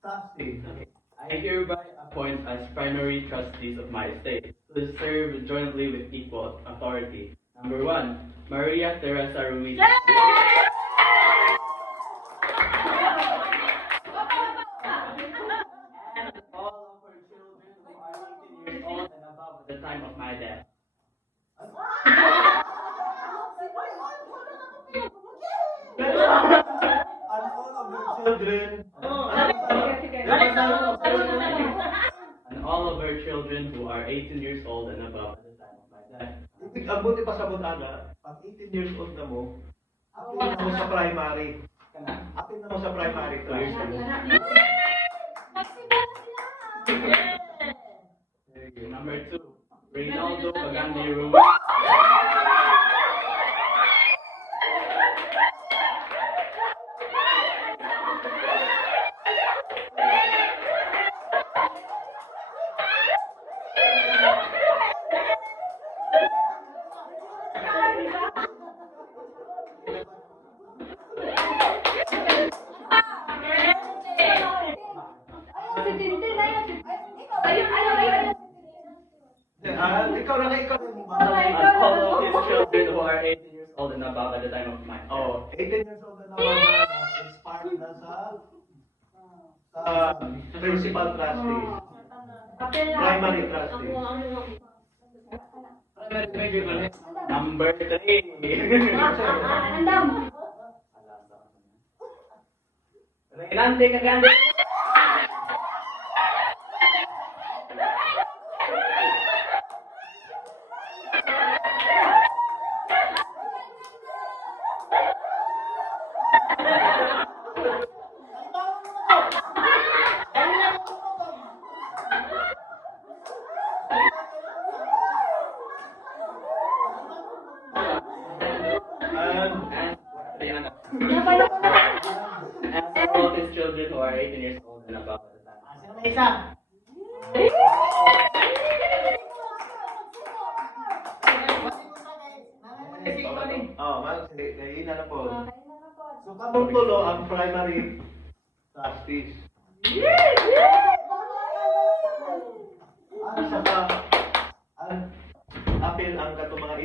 Trustee. I hereby appoint as primary trustees of my estate to serve jointly with equal authority. Number 1, Maria Teresa Ruiz. And all of her children who are 18 years old and above at the time of my death. And all of your children. And all of her children who are 18 years old and above at the time of my death. Ang buti pa sa Butana, pag 18 years old na mo, apin na mo sa primary. Apin na mo sa primary 2 years old. Number 2, Reynaldo Pagandi Ruiz. Ikaw na ikaw. And all of his children who are 18 years old and above at the time of my death. Oh, 18 years old na naman na expired na sa principal trustee. Primary trustee. Number 3. Reynante Cagandi. And all of his children who are 18 years old and above at the time. Isa. Kaya na po. So, kamong tulo ang primary trustees. Ang saka, ang apil ang katong mga